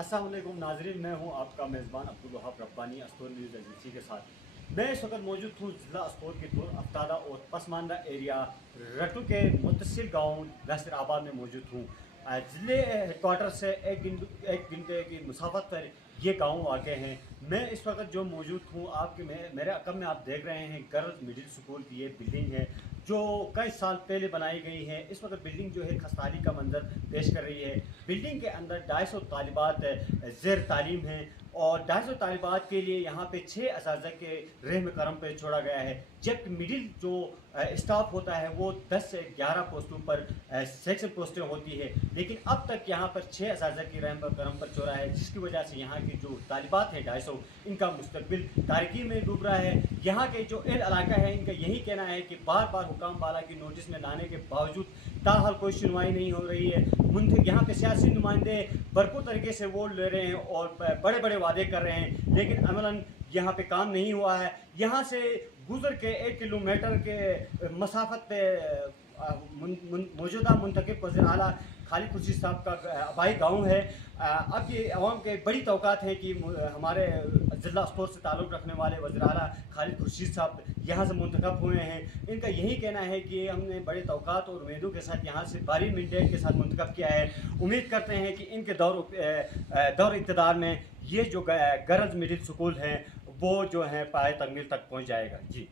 अस्सलाम वालेकुम नाजरीन, मैं हूं आपका मेज़बान अब्दुल वहाब रब्बानी अस्कोर न्यूज़ एजेंसी के साथ। मैं इस वक्त मौजूद हूं ज़िला अस्कोर के दूर अफ्तारा और पसमानदा एरिया रटू के मुतसिल गाँव नासिराबाद में मौजूद हूँ। ज़िले हेडकोार्टर से एक घंटे की मुसाफत पर ये गाँव वाक़ हैं। मैं इस वक्त जो मौजूद हूँ आपके मेरे अकब में आप देख रहे हैं गर्ल्स मिडिल स्कूल की ये बिल्डिंग है जो कई साल पहले बनाई गई है। इस वक्त बिल्डिंग जो है खस्ताली का मंजर पेश कर रही है। बिल्डिंग के अंदर 250 तालिबात ज़ेर तालीम हैं और 250 तालिबात के लिए यहाँ पे 6 असातिज़ा के रहम करम पे छोड़ा गया है, जबकि मिडिल जो स्टाफ होता है वो 10 से 11 पोस्टों पर सेक्शन पोस्टें होती है। लेकिन अब तक यहाँ पर 6 असातिज़ा की रहम करम पर छोड़ा है, जिसकी वजह से यहाँ की जो तालिबात है 250 इनका मुस्तकबिल तारीकी में डूब रहा है। यहाँ के जो इलाका है इनका यही कहना है कि बार बार हुकाम बाला की नोटिस में लाने के बावजूद ताहाल कोई सुनवाई नहीं हो रही है। यहाँ पे सियासी नुमाइंदे भरपूर तरीके से वोट ले रहे हैं और बड़े बड़े वादे कर रहे हैं, लेकिन अमलन यहाँ पे काम नहीं हुआ है। यहाँ से गुजर के 1 किलोमीटर के मसाफत पे मौजूदा मुंतखब वज़ीर आला खालिद खुर्शीद साहब का आबाई गाँव है। अब ये अवाम के बड़ी तवक़्क़ात हैं कि हमारे ज़िला अस्कोर से ताल्लुक़ रखने वाले वज़ीर आला खालिद खुर्शीद साहब यहाँ से मुंतखब हुए हैं। इनका यही कहना है कि हमने बड़े तवक़्क़ात और उम्मीदों के साथ यहाँ से भारी मैंडेट के साथ मुंतखब किया है। उम्मीद करते हैं कि इनके दौर इक़्तिदार में ये जो गर्ल्स मिडिल स्कूल हैं वो जो है पाए तकमील तक पहुँच जाएगा। जी।